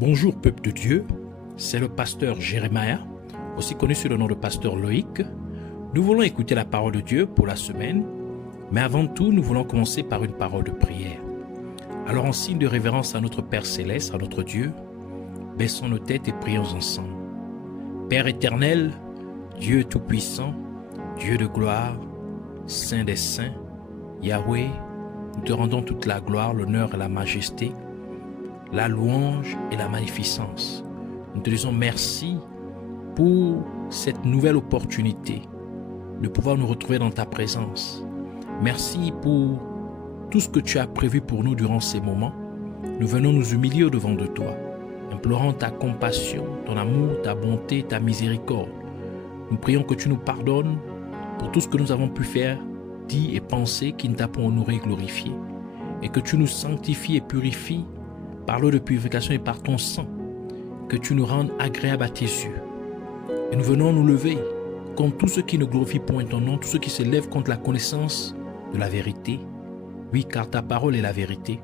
Bonjour peuple de Dieu, c'est le pasteur Jérémia, aussi connu sous le nom de pasteur Loïc. Nous voulons écouter la parole de Dieu pour la semaine, mais avant tout, nous voulons commencer par une parole de prière. Alors en signe de révérence à notre Père Céleste, à notre Dieu, baissons nos têtes et prions ensemble. Père éternel, Dieu tout-puissant, Dieu de gloire, Saint des saints, Yahweh, nous te rendons toute la gloire, l'honneur et la majesté, la louange et la magnificence. Nous te disons merci pour cette nouvelle opportunité de pouvoir nous retrouver dans ta présence. Merci pour tout ce que tu as prévu pour nous durant ces moments. Nous venons nous humilier au-devant de toi, implorant ta compassion, ton amour, ta bonté, ta miséricorde. Nous prions que tu nous pardonnes pour tout ce que nous avons pu faire, dit et penser qui ne t'a pas honoré et glorifié, et que tu nous sanctifies et purifies par l'eau de purification et par ton sang, que tu nous rendes agréables à tes yeux. Et nous venons nous lever contre tous ceux qui ne glorifient point ton nom, tous ceux qui se lèvent contre la connaissance de la vérité. Oui, car ta parole est la vérité.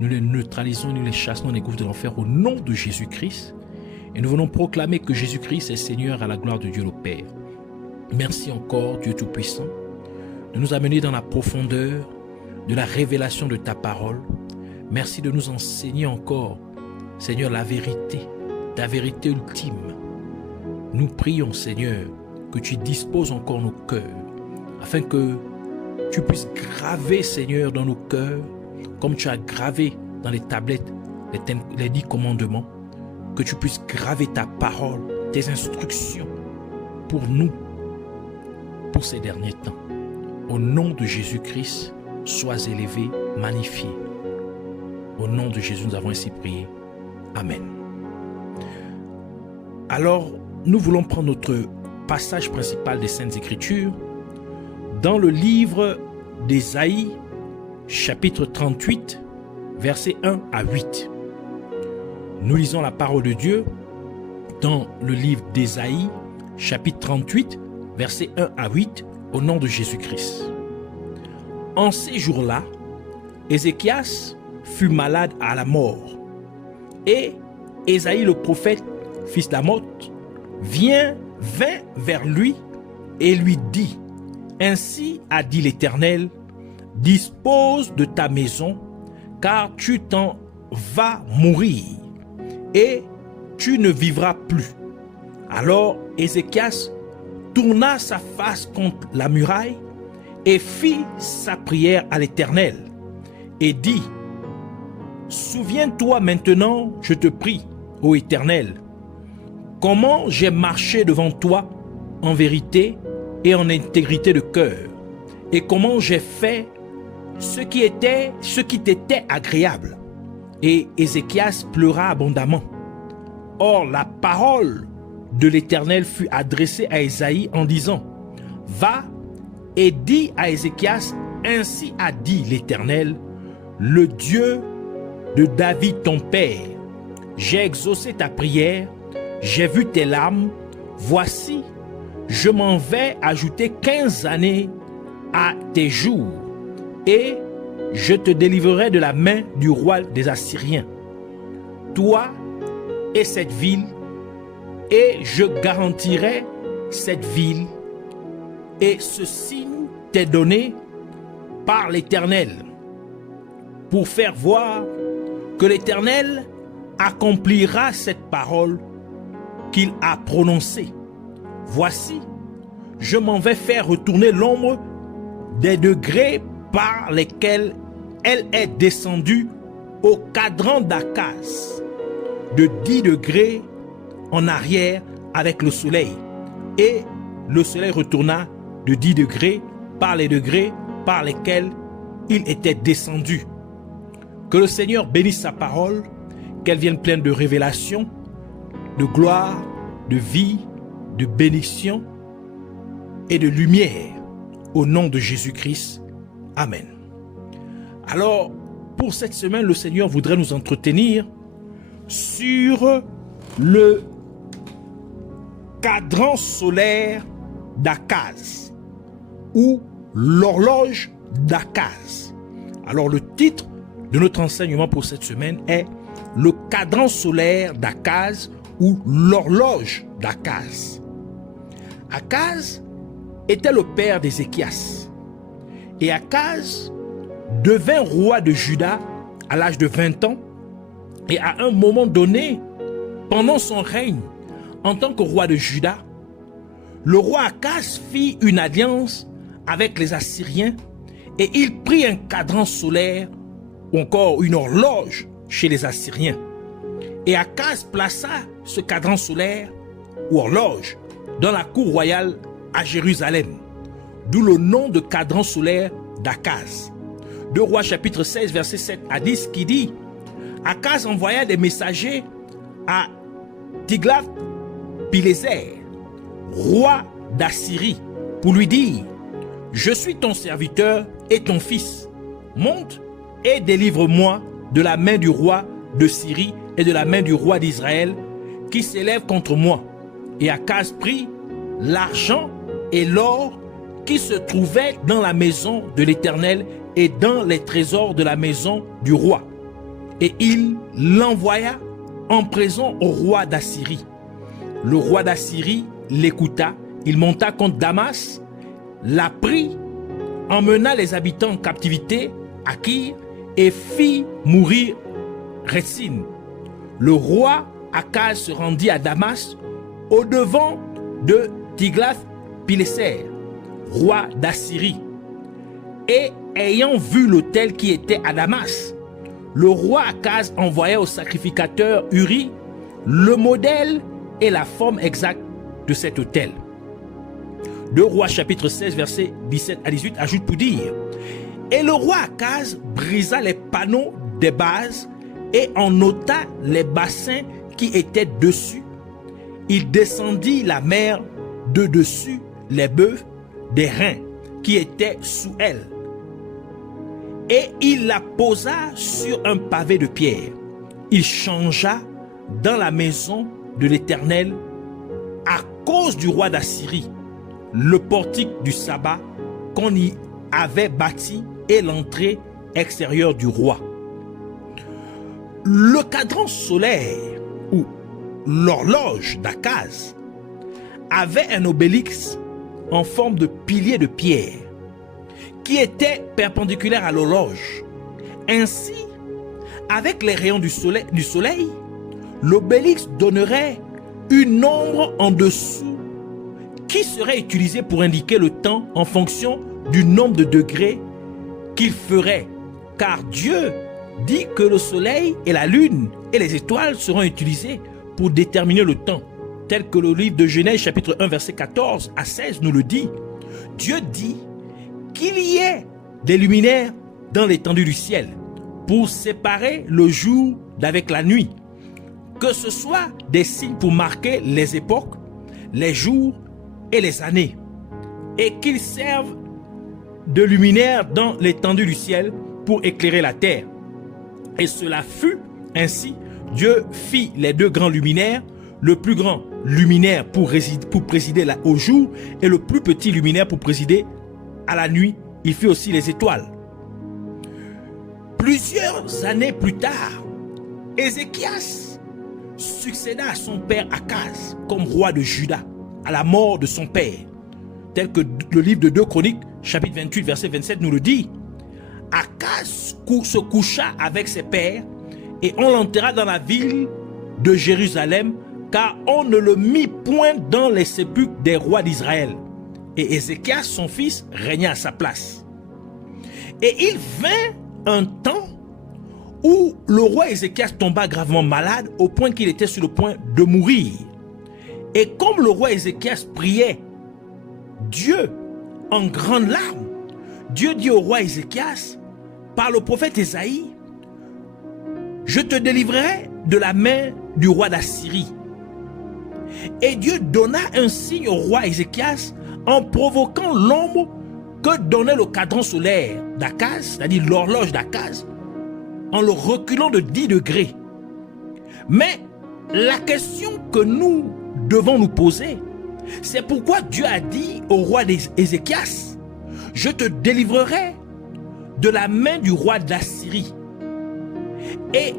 Nous les neutralisons, nous les chassons des gouffres de l'enfer au nom de Jésus-Christ. Et nous venons proclamer que Jésus-Christ est Seigneur à la gloire de Dieu le Père. Merci encore, Dieu Tout-Puissant, de nous amener dans la profondeur de la révélation de ta parole. Merci de nous enseigner encore, Seigneur, la vérité, ta vérité ultime. Nous prions, Seigneur, que tu disposes encore nos cœurs, afin que tu puisses graver, Seigneur, dans nos cœurs, comme tu as gravé dans les tablettes les 10 commandements, que tu puisses graver ta parole, tes instructions pour nous, pour ces derniers temps. Au nom de Jésus-Christ, sois élevé, magnifié. Au nom de Jésus, nous avons ainsi prié. Amen. Alors, nous voulons prendre notre passage principal des Saintes Écritures dans le livre d'Ésaïe, chapitre 38, versets 1 à 8. Nous lisons la parole de Dieu dans le livre d'Ésaïe, chapitre 38, versets 1 à 8, au nom de Jésus-Christ. En ces jours-là, Ézéchias fut malade à la mort. Et Ésaïe le prophète, fils d'Amoz, vint vers lui et lui dit: Ainsi a dit l'Éternel, dispose de ta maison, car tu t'en vas mourir, et tu ne vivras plus. Alors Ézéchias tourna sa face contre la muraille et fit sa prière à l'Éternel et dit: Souviens-toi maintenant, je te prie, ô Éternel, comment j'ai marché devant toi en vérité et en intégrité de cœur, et comment j'ai fait ce qui t'était agréable. Et Ézéchias pleura abondamment. Or la parole de l'Éternel fut adressée à Ésaïe en disant: Va et dis à Ézéchias, ainsi a dit l'Éternel, le Dieu de David ton père. J'ai exaucé ta prière, j'ai vu tes larmes, voici, je m'en vais ajouter 15 années à tes jours, et je te délivrerai de la main du roi des Assyriens, toi et cette ville, et je garantirai cette ville, et ce signe t'est donné par l'Éternel, pour faire voir que l'Éternel accomplira cette parole qu'il a prononcée. Voici, je m'en vais faire retourner l'ombre des degrés par lesquels elle est descendue au cadran d'Akaz, de 10 degrés en arrière avec le soleil. Et le soleil retourna de 10 degrés par les degrés par lesquels il était descendu. Que le Seigneur bénisse sa parole, qu'elle vienne pleine de révélations, de gloire, de vie, de bénédiction et de lumière. Au nom de Jésus-Christ. Amen. Alors, pour cette semaine, le Seigneur voudrait nous entretenir sur le cadran solaire d'Akaz ou l'horloge d'Akaz. Alors, le titre de notre enseignement pour cette semaine est le cadran solaire d'Akaz ou l'horloge d'Akaz. Akaz était le père d'Ézéchias. Et Akaz devint roi de Juda à l'âge de 20 ans. Et à un moment donné, pendant son règne en tant que roi de Juda, le roi Akaz fit une alliance avec les Assyriens et il prit un cadran solaire ou encore une horloge chez les Assyriens. Et Akaz plaça ce cadran solaire ou horloge dans la cour royale à Jérusalem, d'où le nom de cadran solaire d'Akaz. 2 Rois chapitre 16 verset 7 à 10 qui dit: Akaz envoya des messagers à Tiglath-Pileser, roi d'Assyrie, pour lui dire: je suis ton serviteur et ton fils. Monte et délivre-moi de la main du roi de Syrie et de la main du roi d'Israël qui s'élève contre moi. Et Akaz prit l'argent et l'or qui se trouvaient dans la maison de l'Éternel et dans les trésors de la maison du roi. Et il l'envoya en prison au roi d'Assyrie. Le roi d'Assyrie l'écouta, il monta contre Damas, la prit, emmena les habitants en captivité à Kir et fit mourir Rétsine. Le roi Akaz se rendit à Damas au devant de Tiglath-Pileser, roi d'Assyrie. Et ayant vu l'autel qui était à Damas, le roi Akaz envoya au sacrificateur Uri le modèle et la forme exacte de cet autel. 2 Rois chapitre 16 verset 17 à 18 ajoute pour dire: et le roi Akaz brisa les panneaux des bases et en ôta les bassins qui étaient dessus. Il descendit la mer de dessus les bœufs des reins qui étaient sous elle. Et il la posa sur un pavé de pierre. Il changea dans la maison de l'Éternel, à cause du roi d'Assyrie, le portique du sabbat qu'on y avait bâti et l'entrée extérieure du roi. Le cadran solaire ou l'horloge d'Akaz avait un obélisque en forme de pilier de pierre qui était perpendiculaire à l'horloge. Ainsi, avec les rayons du soleil, l'obélisque donnerait une ombre en dessous qui serait utilisée pour indiquer le temps en fonction du nombre de degrés qu'il ferait. Car Dieu dit que le soleil et la lune et les étoiles seront utilisés pour déterminer le temps, tel que le livre de Genèse chapitre 1 verset 14 à 16 nous le dit. Dieu dit qu'il y ait des luminaires dans l'étendue du ciel pour séparer le jour d'avec la nuit, que ce soit des signes pour marquer les époques, les jours et les années, et qu'ils servent de luminaires dans l'étendue du ciel pour éclairer la terre. Et cela fut ainsi. Dieu fit les deux grands luminaires, le plus grand luminaire pour présider au jour et le plus petit luminaire pour présider à la nuit. Il fit aussi les étoiles. Plusieurs années plus tard, Ézéchias succéda à son père Akaz comme roi de Juda à la mort de son père, tel que le livre de 2 Chroniques chapitre 28 verset 27 nous le dit. Akaz se coucha avec ses pères et on l'enterra dans la ville de Jérusalem, car on ne le mit point dans les sépulcres des rois d'Israël. Et Ézéchias, son fils, régna à sa place. Et il vint un temps où le roi Ézéchias tomba gravement malade au point qu'il était sur le point de mourir. Et comme le roi Ézéchias priait Dieu en grandes larmes, Dieu dit au roi Ézéchias par le prophète Ésaïe: je te délivrerai de la main du roi d'Assyrie. Et Dieu donna un signe au roi Ézéchias en provoquant l'ombre que donnait le cadran solaire d'Akaz, c'est-à-dire l'horloge d'Akaz, en le reculant de 10 degrés. Mais la question que nous devons nous poser, c'est pourquoi Dieu a dit au roi d'Ézéchias: je te délivrerai de la main du roi d'Assyrie. Et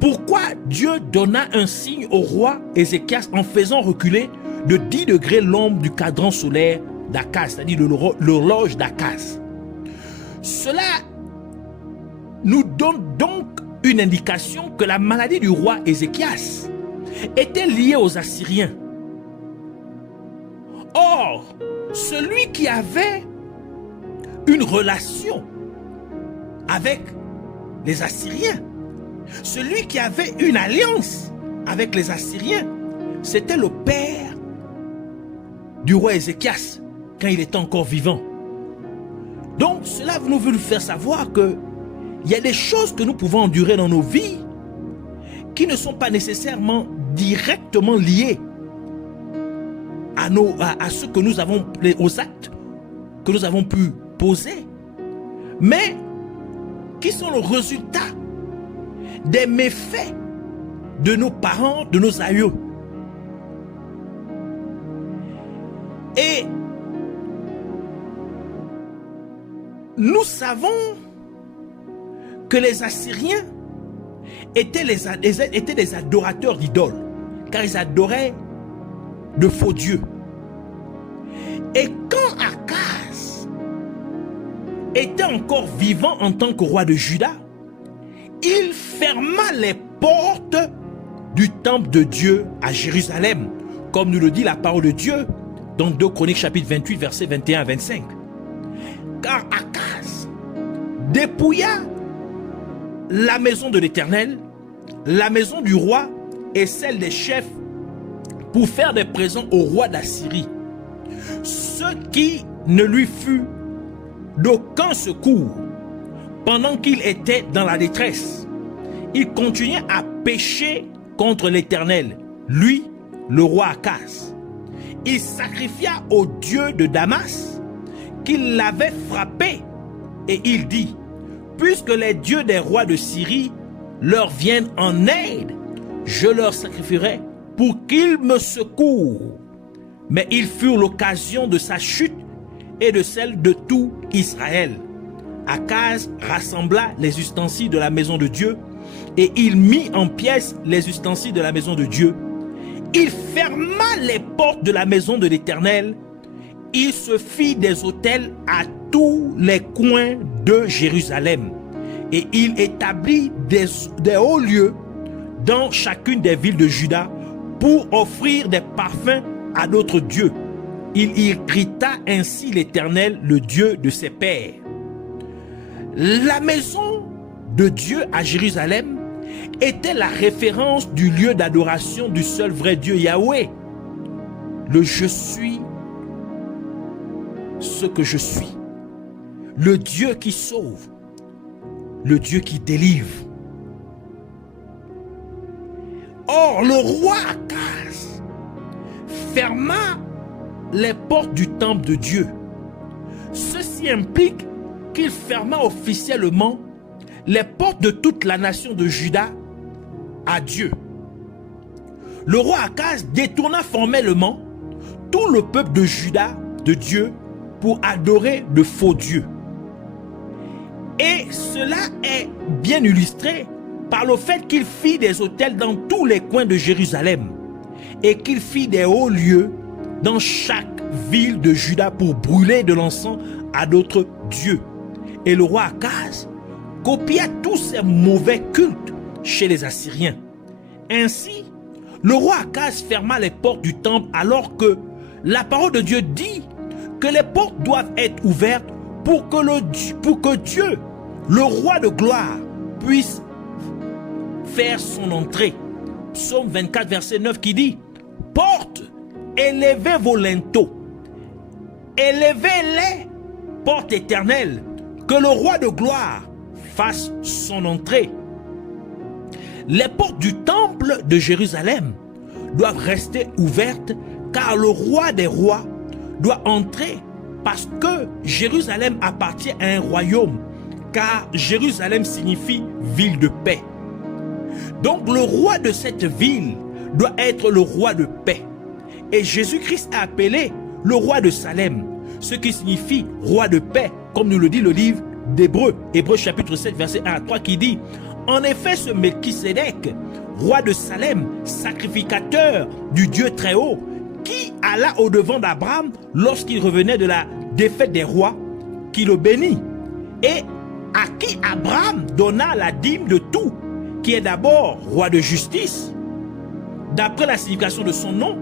pourquoi Dieu donna un signe au roi Ézéchias en faisant reculer de 10 degrés l'ombre du cadran solaire d'Akaz, c'est-à-dire l'horloge d'Akaz. Cela nous donne donc une indication que la maladie du roi Ézéchias était liée aux Assyriens. Or, celui qui avait une relation avec les Assyriens, celui qui avait une alliance avec les Assyriens, c'était le père du roi Ézéchias quand il était encore vivant. Donc cela nous veut nous faire savoir que il y a des choses que nous pouvons endurer dans nos vies qui ne sont pas nécessairement directement liées à ce que nous avons, aux actes que nous avons pu poser, mais qui sont le résultat des méfaits de nos parents, de nos aïeux. Et nous savons que les Assyriens étaient des adorateurs d'idoles, car ils adoraient de faux dieux. Et quand Akaz était encore vivant en tant que roi de Juda, il ferma les portes du temple de Dieu à Jérusalem, comme nous le dit la parole de Dieu dans 2 Chroniques chapitre 28 versets 21 à 25. Car Akaz dépouilla la maison de l'Éternel, la maison du roi et celle des chefs pour faire des présents au roi d'Assyrie, ce qui ne lui fut d'aucun secours pendant qu'il était dans la détresse. Il continuait à pécher contre l'Éternel, lui, le roi Akaz. Il sacrifia au dieu de Damas qui l'avait frappé et il dit: puisque les dieux des rois de Syrie leur viennent en aide, je leur sacrifierai pour qu'ils me secourent. Mais ils furent l'occasion de sa chute et de celle de tout Israël. Akaz rassembla les ustensiles de la maison de Dieu et il mit en pièces les ustensiles de la maison de Dieu. Il ferma les portes de la maison de l'Éternel. Il se fit des autels à tous les coins de Jérusalem. Et il établit des hauts lieux dans chacune des villes de Juda pour offrir des parfums à d'autres dieux. Il irrita ainsi l'Éternel, le Dieu de ses pères. La maison de Dieu à Jérusalem était la référence du lieu d'adoration du seul vrai Dieu Yahweh. Le je suis ce que je suis. Le Dieu qui sauve. Le Dieu qui délivre. Or, le roi Akaz ferma les portes du temple de Dieu. Ceci implique qu'il ferma officiellement les portes de toute la nation de Juda à Dieu. Le roi Akaz détourna formellement tout le peuple de Juda de Dieu pour adorer de faux dieux. Et cela est bien illustré par le fait qu'il fit des autels dans tous les coins de Jérusalem et qu'il fit des hauts lieux dans chaque ville de Juda pour brûler de l'encens à d'autres dieux. Et le roi Akaz copia tous ces mauvais cultes chez les Assyriens. Ainsi, le roi Akaz ferma les portes du temple alors que la parole de Dieu dit que les portes doivent être ouvertes pour que Dieu, le roi de gloire, puisse faire son entrée. Psaume 24 verset 9 qui dit: portes, élevez vos linteaux, élevez-les, portes éternelles, que le roi de gloire fasse son entrée. Les portes du temple de Jérusalem doivent rester ouvertes car le roi des rois doit entrer, parce que Jérusalem appartient à un royaume, car Jérusalem signifie ville de paix. Donc le roi de cette ville doit être le roi de paix. Et Jésus-Christ est appelé le roi de Salem, ce qui signifie roi de paix, comme nous le dit le livre d'Hébreux, Hébreux chapitre 7 verset 1 à 3 qui dit: En effet, ce Melchisédek, roi de Salem, sacrificateur du Dieu très haut, qui alla au-devant d'Abraham lorsqu'il revenait de la défaite des rois, qui le bénit, et à qui Abraham donna la dîme de tout, qui est d'abord roi de justice, d'après la signification de son nom,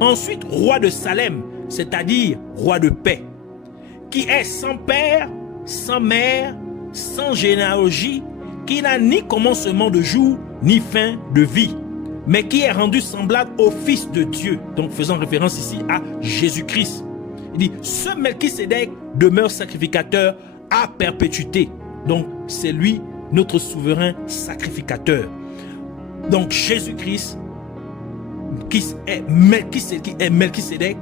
ensuite roi de Salem, c'est-à-dire roi de paix, qui est sans père, sans mère, sans généalogie, qui n'a ni commencement de jour, ni fin de vie, mais qui est rendu semblable au Fils de Dieu, donc faisant référence ici à Jésus-Christ. Il dit, ce Melchisédek demeure sacrificateur à perpétuité. Donc, c'est lui, notre souverain sacrificateur. Donc, Jésus-Christ, qui est Melchisédek,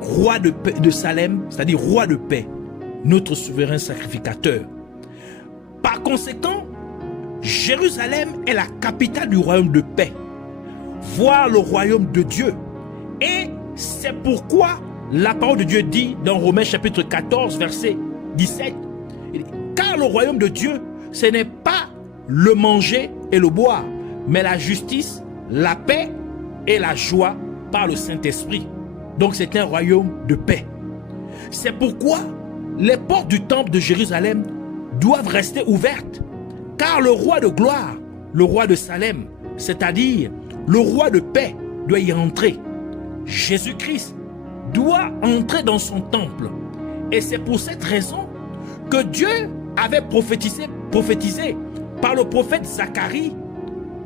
roi de Salem, c'est-à-dire roi de paix, notre souverain sacrificateur. Par conséquent, Jérusalem est la capitale du royaume de paix, voire le royaume de Dieu. Et c'est pourquoi la parole de Dieu dit dans Romains chapitre 14, verset 17, car le royaume de Dieu, ce n'est pas le manger et le boire, mais la justice, la paix et la joie par le Saint-Esprit. Donc c'est un royaume de paix. C'est pourquoi les portes du temple de Jérusalem doivent rester ouvertes, car le roi de gloire, le roi de Salem, c'est-à-dire le roi de paix, doit y entrer. Jésus-Christ doit entrer dans son temple. Et c'est pour cette raison que Dieu avait prophétisé par le prophète Zacharie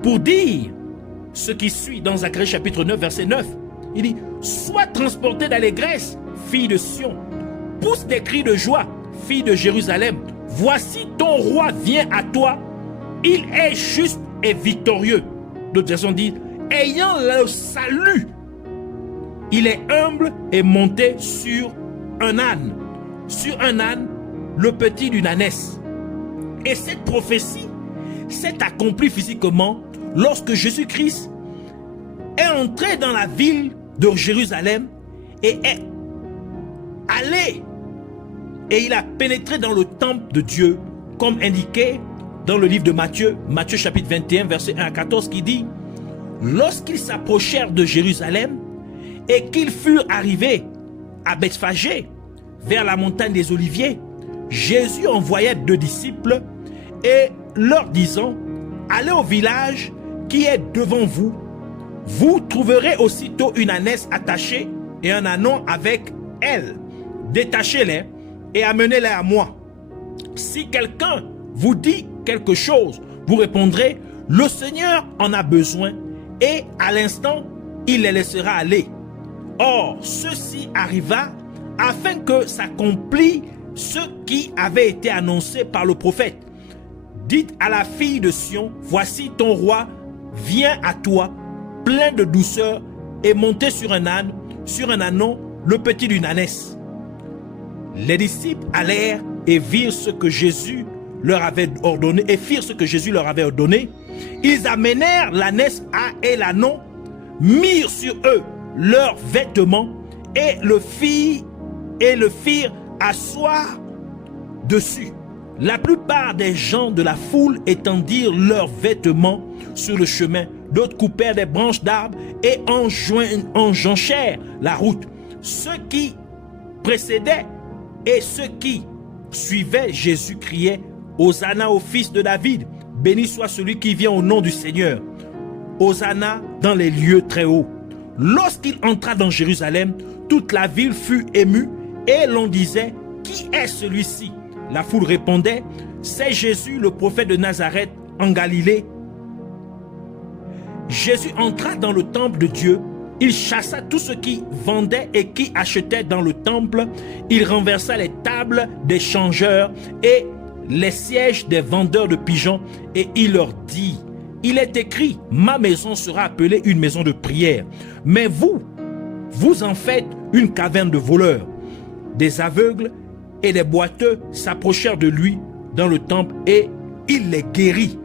pour dire ce qui suit dans Zacharie chapitre 9, verset 9. Il dit, sois transporté d'allégresse, fille de Sion, pousse des cris de joie, fille de Jérusalem. Voici ton roi vient à toi, il est juste et victorieux. D'autres versions disent, ayant le salut, il est humble et monté sur un âne. Sur un âne, le petit d'une ânesse. Et cette prophétie s'est accomplie physiquement lorsque Jésus-Christ est entré dans la ville de Jérusalem et est allé et il a pénétré dans le temple de Dieu, comme indiqué dans le livre de Matthieu, Matthieu chapitre 21, verset 1 à 14, qui dit, lorsqu'ils s'approchèrent de Jérusalem et qu'ils furent arrivés à Bethphagée, vers la montagne des Oliviers, Jésus envoya 2 disciples et leur disant, allez au village qui est devant vous, vous trouverez aussitôt une ânesse attachée et un ânon avec elle. Détachez-les et amenez-les à moi. Si quelqu'un vous dit quelque chose, vous répondrez, le Seigneur en a besoin, et à l'instant, il les laissera aller. Or, ceci arriva afin que s'accomplisse ce qui avait été annoncé par le prophète. Dites à la fille de Sion, voici ton roi vient à toi, plein de douceur, et monté sur un âne, sur un ânon, le petit d'une ânesse. Les disciples allèrent et virent ce que Jésus leur avait ordonné, et firent ce que Jésus leur avait ordonné. Ils amenèrent l'ânesse et l'ânon, mirent sur eux leurs vêtements, et le firent asseoir dessus. La plupart des gens de la foule étendirent leurs vêtements sur le chemin. D'autres coupèrent des branches d'arbres et enjonchèrent la route. Ceux qui précédaient et ceux qui suivaient Jésus criaient, Hosanna au fils de David, béni soit celui qui vient au nom du Seigneur. Hosanna dans les lieux très hauts. Lorsqu'il entra dans Jérusalem, toute la ville fut émue et l'on disait, qui est celui-ci? La foule répondait, c'est Jésus, le prophète de Nazareth en Galilée. Jésus entra dans le temple de Dieu, il chassa tous ceux qui vendaient et qui achetaient dans le temple, il renversa les tables des changeurs et les sièges des vendeurs de pigeons, et il leur dit, il est écrit, ma maison sera appelée une maison de prière, mais vous en faites une caverne de voleurs. Des aveugles et des boiteux s'approchèrent de lui dans le temple et il les guérit.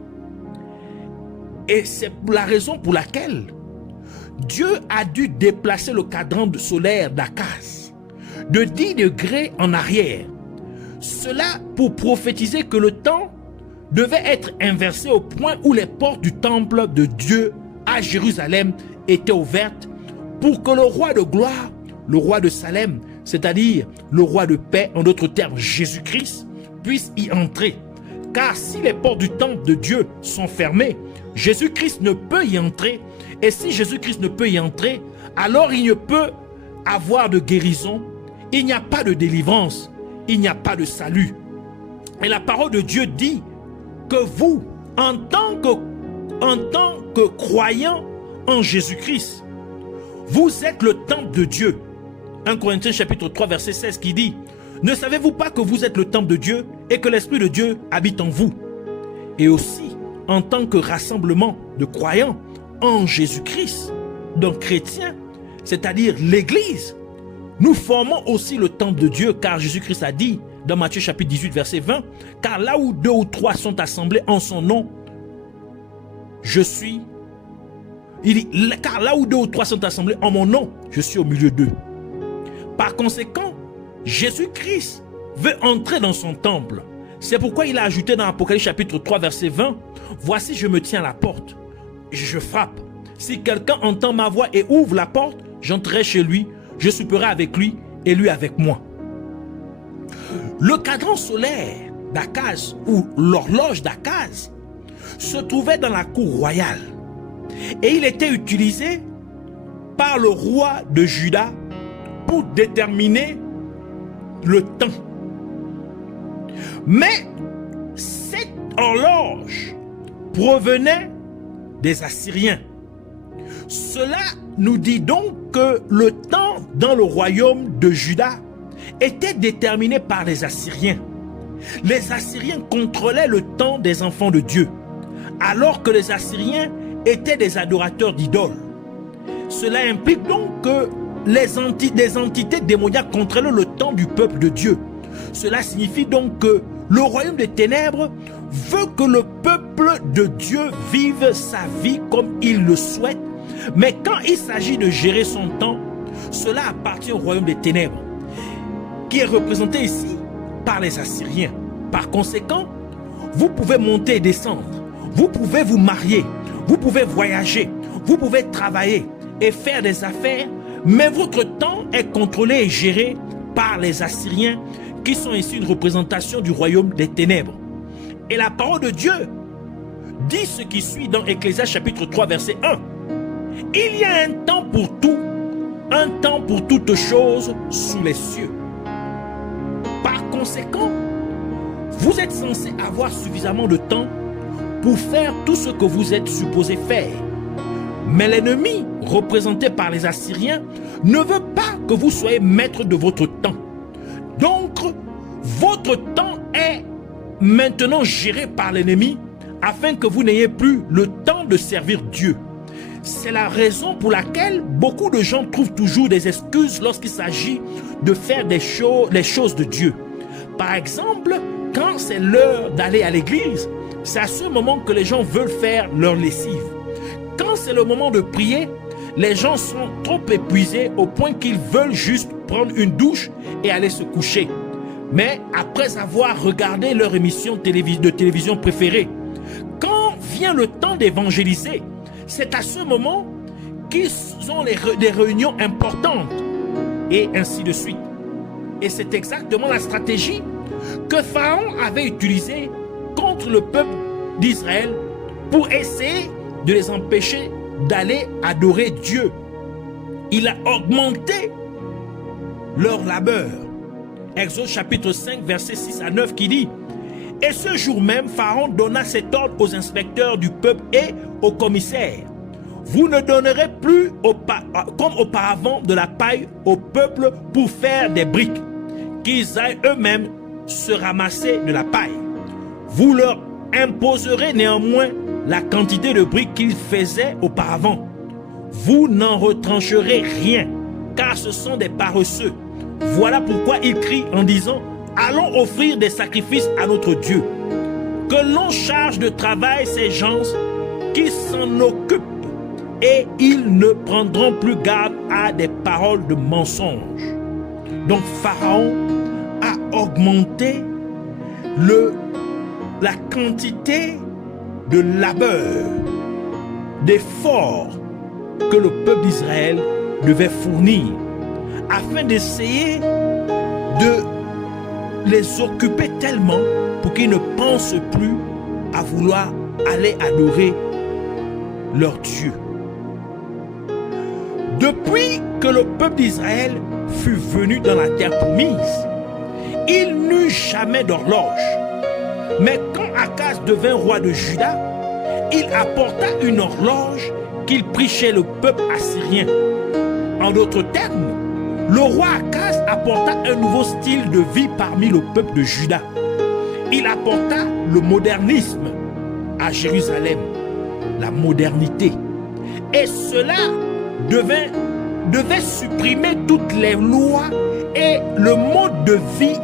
Et c'est la raison pour laquelle Dieu a dû déplacer le cadran solaire d'Akaz de 10 degrés en arrière. Cela pour prophétiser que le temps devait être inversée au point où les portes du temple de Dieu à Jérusalem étaient ouvertes pour que le roi de gloire, le roi de Salem, c'est-à-dire le roi de paix, en d'autres termes Jésus-Christ, puisse y entrer. Car si les portes du temple de Dieu sont fermées, Jésus-Christ ne peut y entrer. Et si Jésus-Christ ne peut y entrer, alors il ne peut avoir de guérison, il n'y a pas de délivrance, il n'y a pas de salut. Et la parole de Dieu dit que vous, en tant que croyants en Jésus-Christ, vous êtes le temple de Dieu. 1 Corinthiens chapitre 3 verset 16 qui dit: ne savez-vous pas que vous êtes le temple de Dieu et que l'Esprit de Dieu habite en vous? Et aussi, en tant que rassemblement de croyants en Jésus-Christ, donc chrétiens, c'est-à-dire l'Église, nous formons aussi le temple de Dieu, car Jésus-Christ a dit dans Matthieu chapitre 18 verset 20, car là où 2 ou 3 sont assemblés en son nom, je suis. Il dit, car là où 2 ou 3 sont assemblés en mon nom, je suis au milieu d'eux. Par conséquent, Jésus-Christ veut entrer dans son temple. C'est pourquoi il a ajouté dans Apocalypse chapitre 3 verset 20, voici je me tiens à la porte, je frappe. Si quelqu'un entend ma voix et ouvre la porte, j'entrerai chez lui, je souperai avec lui et lui avec moi. Le cadran solaire d'Akaz ou l'horloge d'Akaz se trouvait dans la cour royale et il était utilisé par le roi de Juda pour déterminer le temps. Mais cette horloge provenait des Assyriens. Cela nous dit donc que le temps dans le royaume de Juda était déterminé par les Assyriens. Les Assyriens contrôlaient le temps des enfants de Dieu, alors que les Assyriens étaient des adorateurs d'idoles. Cela implique donc que des entités démoniaques contrôlaient le temps du peuple de Dieu. Cela signifie donc que le royaume des ténèbres veut que le peuple de Dieu vive sa vie comme il le souhaite, mais quand il s'agit de gérer son temps, cela appartient au royaume des ténèbres, qui est représenté ici par les Assyriens. Par conséquent, vous pouvez monter et descendre, vous pouvez vous marier, vous pouvez voyager, vous pouvez travailler et faire des affaires, mais votre temps est contrôlé et géré par les Assyriens, qui sont ici une représentation du royaume des ténèbres. Et la parole de Dieu dit ce qui suit dans Ecclésiaste chapitre 3 verset 1. Il y a un temps pour tout, un temps pour toutes choses sous les cieux. Par conséquent, vous êtes censé avoir suffisamment de temps pour faire tout ce que vous êtes supposé faire. Mais l'ennemi, représenté par les Assyriens, ne veut pas que vous soyez maître de votre temps. Donc, votre temps est maintenant géré par l'ennemi afin que vous n'ayez plus le temps de servir Dieu. C'est la raison pour laquelle beaucoup de gens trouvent toujours des excuses lorsqu'il s'agit de faire les choses de Dieu. Par exemple, quand c'est l'heure d'aller à l'église, c'est à ce moment que les gens veulent faire leur lessive. Quand c'est le moment de prier, les gens sont trop épuisés au point qu'ils veulent juste prendre une douche et aller se coucher. Mais après avoir regardé leur émission de télévision préférée, quand vient le temps d'évangéliser, c'est à ce moment qu'ils ont des réunions importantes et ainsi de suite. Et c'est exactement la stratégie que Pharaon avait utilisée contre le peuple d'Israël pour essayer de les empêcher d'aller adorer Dieu. Il a augmenté leur labeur. Exode chapitre 5 verset 6 à 9 qui dit: et ce jour même, Pharaon donna cet ordre aux inspecteurs du peuple et aux commissaires: vous ne donnerez plus comme auparavant de la paille au peuple pour faire des briques, qu'ils aillent eux-mêmes se ramasser de la paille. Vous leur imposerez néanmoins la quantité de briques qu'ils faisaient auparavant. Vous n'en retrancherez rien, car ce sont des paresseux. Voilà pourquoi ils crient en disant: allons offrir des sacrifices à notre Dieu. Que l'on charge de travail ces gens qui s'en occupent, et ils ne prendront plus garde à des paroles de mensonge. Donc Pharaon a augmenté la quantité de labeur, d'efforts que le peuple d'Israël devait fournir afin d'essayer de les occuper tellement pour qu'ils ne pensent plus à vouloir aller adorer leur Dieu. Depuis que le peuple d'Israël fut venu dans la terre promise, il n'eut jamais d'horloge. Mais quand Akaz devint roi de Juda, il apporta une horloge qu'il prit chez le peuple assyrien. En d'autres termes, le roi Akaz apporta un nouveau style de vie parmi le peuple de Juda. Il apporta le modernisme à Jérusalem, la modernité. Et cela devait supprimer toutes les lois et le mode de vie